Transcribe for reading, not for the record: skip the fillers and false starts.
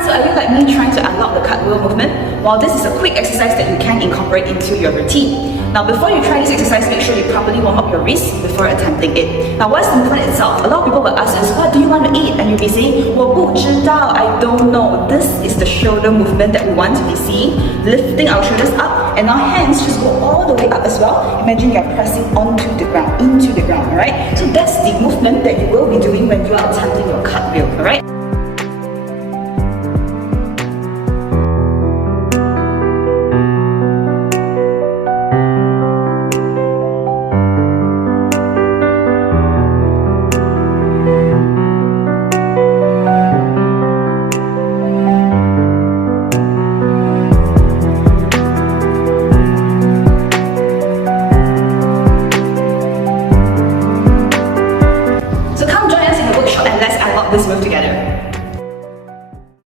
everyone, so are you like me trying to unlock the cartwheel movement? Well, this is a quick exercise that you can incorporate into your routine. Now, before you try this exercise, make sure you properly warm up your wrists before attempting it. Now, what's the movement itself? A lot of people will ask us, what do you want to eat? And you'll be saying, 我不知道, I don't know. This is the shoulder movement that we want to be seeing. Lifting our shoulders up, and our hands just go all the way up as well. Imagine you're pressing onto the ground, into the ground, alright? So that's the movement that you will be doing when you are attempting your cartwheel, alright?